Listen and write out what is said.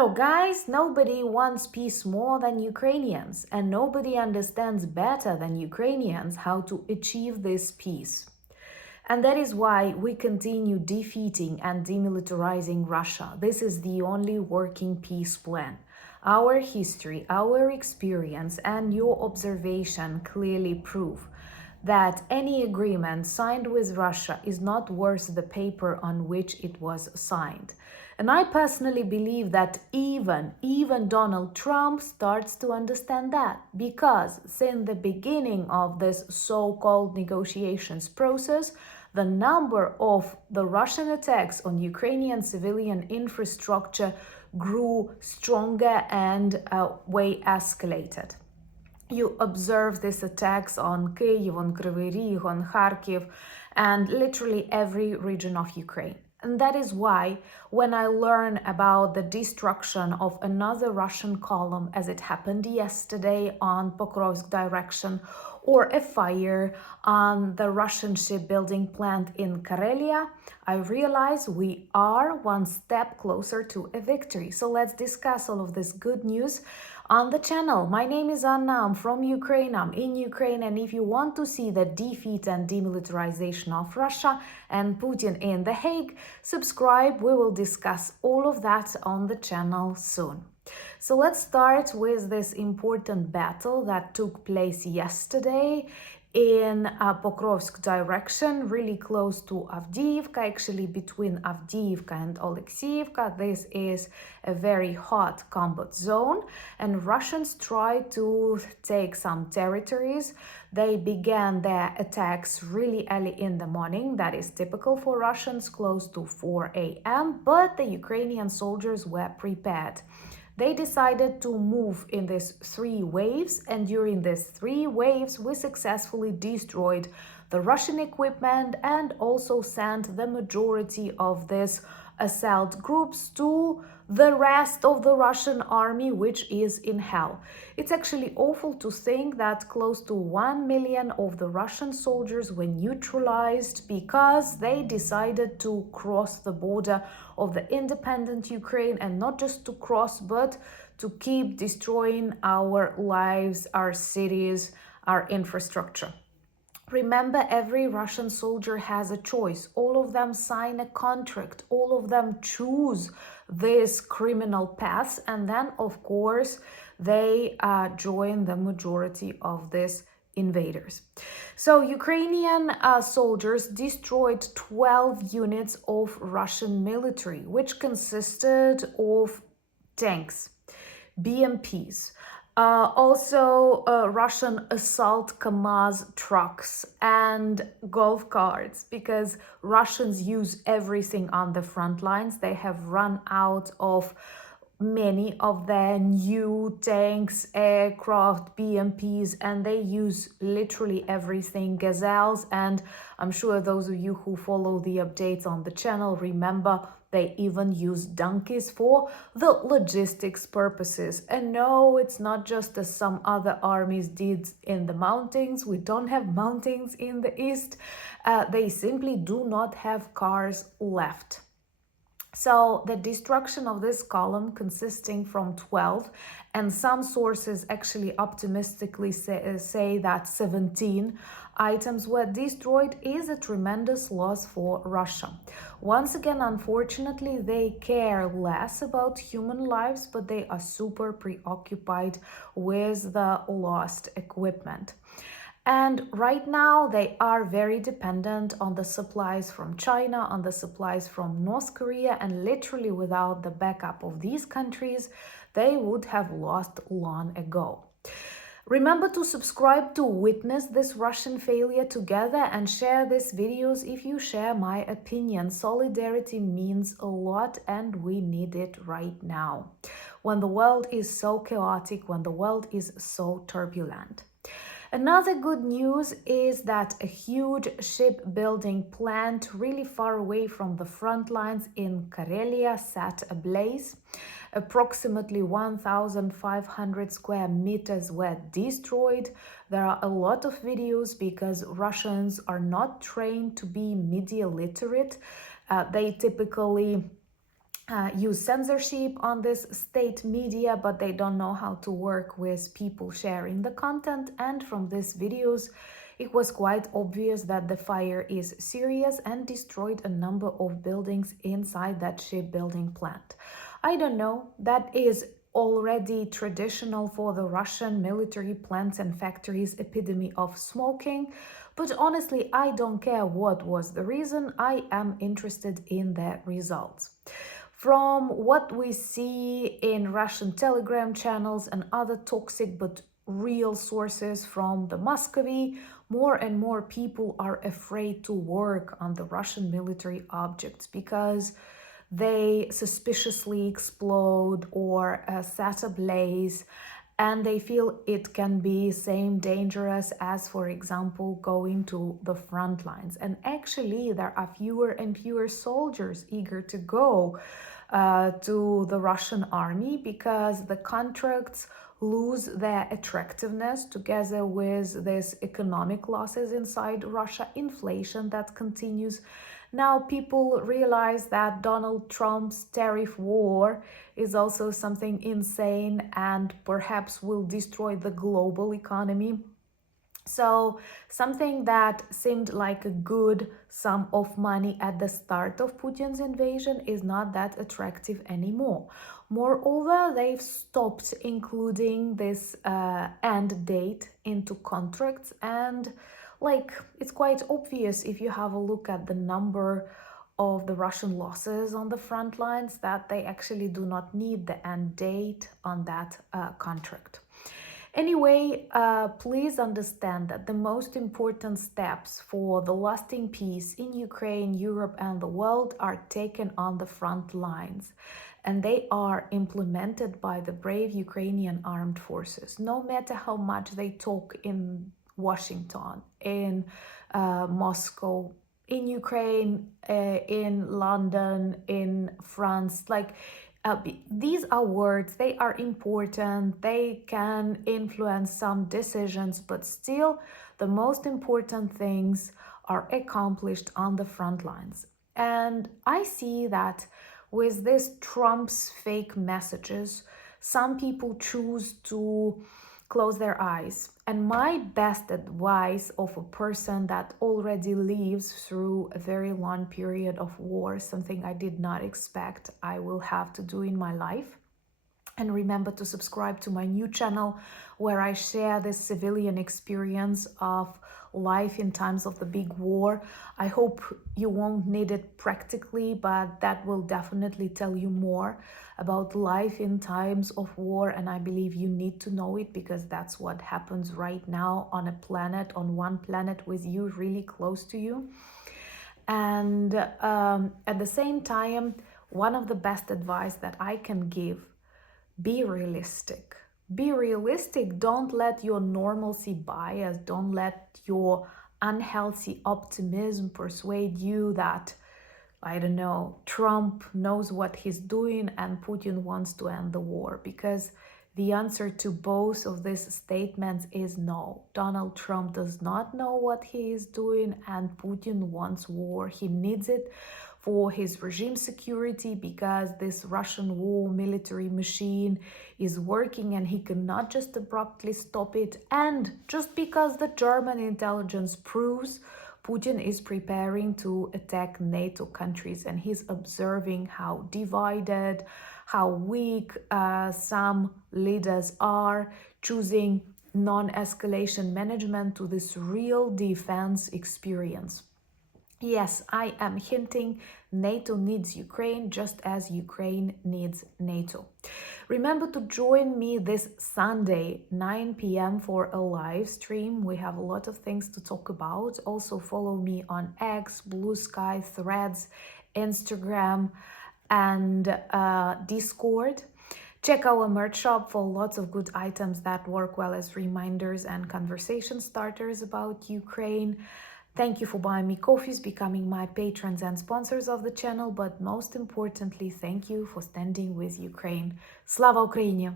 Hello guys, nobody wants peace more than Ukrainians, and nobody understands better than Ukrainians how to achieve this peace. And that is why we continue defeating and demilitarizing Russia. This is the only working peace plan. Our history, our experience, and your observation clearly prove that any agreement signed with Russia is not worth the paper on which it was signed. And I personally believe that even Donald Trump starts to understand that, because since the beginning of this so-called negotiations process, the number of the Russian attacks on Ukrainian civilian infrastructure grew stronger and way escalated. You observe these attacks on Kyiv, on Kryvyi Rih, on Kharkiv, and literally every region of Ukraine. And that is why when I learn about the destruction of another Russian column, as it happened yesterday on Pokrovsk direction, or a fire on the Russian shipbuilding plant in Karelia, I realize we are one step closer to a victory. So let's discuss all of this good news on the channel. My name is Anna, I'm from Ukraine, I'm in Ukraine, and if you want to see the defeat and demilitarization of Russia and Putin in The Hague, subscribe, we will discuss all of that on the channel soon. So let's start with this important battle that took place yesterday in Pokrovsk direction, really close to Avdiivka, actually between Avdiivka and Oleksiivka. This is a very hot combat zone, and Russians tried to take some territories. They began their attacks really early in the morning. That is typical for Russians, close to 4 a.m., but the Ukrainian soldiers were prepared. They decided to move in these 3 waves, and during these 3 waves, we successfully destroyed the Russian equipment and also sent the majority of these assault groups to the rest of the Russian army, which is in hell. It's actually awful to think that close to 1 million of the Russian soldiers were neutralized because they decided to cross the border of the independent Ukraine, and not just to cross, but to keep destroying our lives, our cities, our infrastructure. Remember, every Russian soldier has a choice. All of them sign a contract. All of them choose this criminal path. And then, of course, they join the majority of these invaders. So Ukrainian soldiers destroyed 12 units of Russian military, which consisted of tanks, BMPs, also Russian assault KAMAZ trucks and golf carts, because Russians use everything on the front lines. They have run out of many of their new tanks, aircraft, BMPs, and they use literally everything, gazelles, and I'm sure those of you who follow the updates on the channel remember they even use donkeys for the logistics purposes. And no, it's not just as some other armies did in the mountains. We don't have mountains in the east. They simply do not have cars left. So the destruction of this column, consisting from 12, and some sources actually optimistically say that 17 items were destroyed, is a tremendous loss for Russia. Once again, unfortunately, they care less about human lives, but they are super preoccupied with the lost equipment. And right now, they are very dependent on the supplies from China, on the supplies from North Korea, and literally without the backup of these countries, they would have lost long ago. Remember to subscribe to witness this Russian failure together, and share these videos if you share my opinion. Solidarity means a lot, and we need it right now, when the world is so chaotic, when the world is so turbulent. Another good news is that a huge shipbuilding plant really far away from the front lines in Karelia set ablaze. Approximately 1,500 square meters were destroyed. There are a lot of videos because Russians are not trained to be media literate. They typically use censorship on this state media, but they don't know how to work with people sharing the content. And from these videos, it was quite obvious that the fire is serious and destroyed a number of buildings inside that shipbuilding plant. I don't know, that is already traditional for the Russian military plants and factories epidemic of smoking. But honestly, I don't care what was the reason. I am interested in the results. From what we see in Russian Telegram channels and other toxic but real sources from the Muscovy, more and more people are afraid to work on the Russian military objects because they suspiciously explode or set ablaze, and they feel it can be same dangerous as, for example, going to the front lines. And actually, there are fewer and fewer soldiers eager to go to the Russian army because the contracts lose their attractiveness together with this economic losses inside Russia, inflation that continues. Now people realize that Donald Trump's tariff war is also something insane and perhaps will destroy the global economy. So something that seemed like a good sum of money at the start of Putin's invasion is not that attractive anymore. Moreover, they've stopped including this end date into contracts, and it's quite obvious if you have a look at the number of the Russian losses on the front lines that they actually do not need the end date on that contract. Anyway, please understand that the most important steps for the lasting peace in Ukraine, Europe, and the world are taken on the front lines. And they are implemented by the brave Ukrainian armed forces. No matter how much they talk in Washington, in Moscow, in Ukraine, in London, in France, these are words, they are important, they can influence some decisions, but still the most important things are accomplished on the front lines. And I see that with this Trump's fake messages, some people choose to close their eyes. And my best advice of a person that already lives through a very long period of war, something I did not expect I will have to do in my life. And remember to subscribe to my new channel where I share this civilian experience of life in times of the big war. I hope you won't need it practically, but that will definitely tell you more about life in times of war. And I believe you need to know it because that's what happens right now on a planet, on one planet with you, really close to you. And at the same time, one of the best advice that I can give: be realistic. Be realistic. Don't let your normalcy bias, don't let your unhealthy optimism persuade you that, I don't know, Trump knows what he's doing and Putin wants to end the war, because the answer to both of these statements is no. Donald Trump does not know what he is doing and Putin wants war. He needs it for his regime security because this Russian war military machine is working and he cannot just abruptly stop it. And just because the German intelligence proves Putin is preparing to attack NATO countries and he's observing how divided, how weak some leaders are, choosing non-escalation management to this real defense experience. Yes, I am hinting NATO needs Ukraine just as Ukraine needs NATO. Remember to join me this Sunday, 9 p.m. for a live stream. We have a lot of things to talk about. Also follow me on X, Blue Sky, Threads, Instagram, and Discord. Check our merch shop for lots of good items that work well as reminders and conversation starters about Ukraine. Thank you for buying me coffees, becoming my patrons and sponsors of the channel, but most importantly, thank you for standing with Ukraine. Slava Ukraini!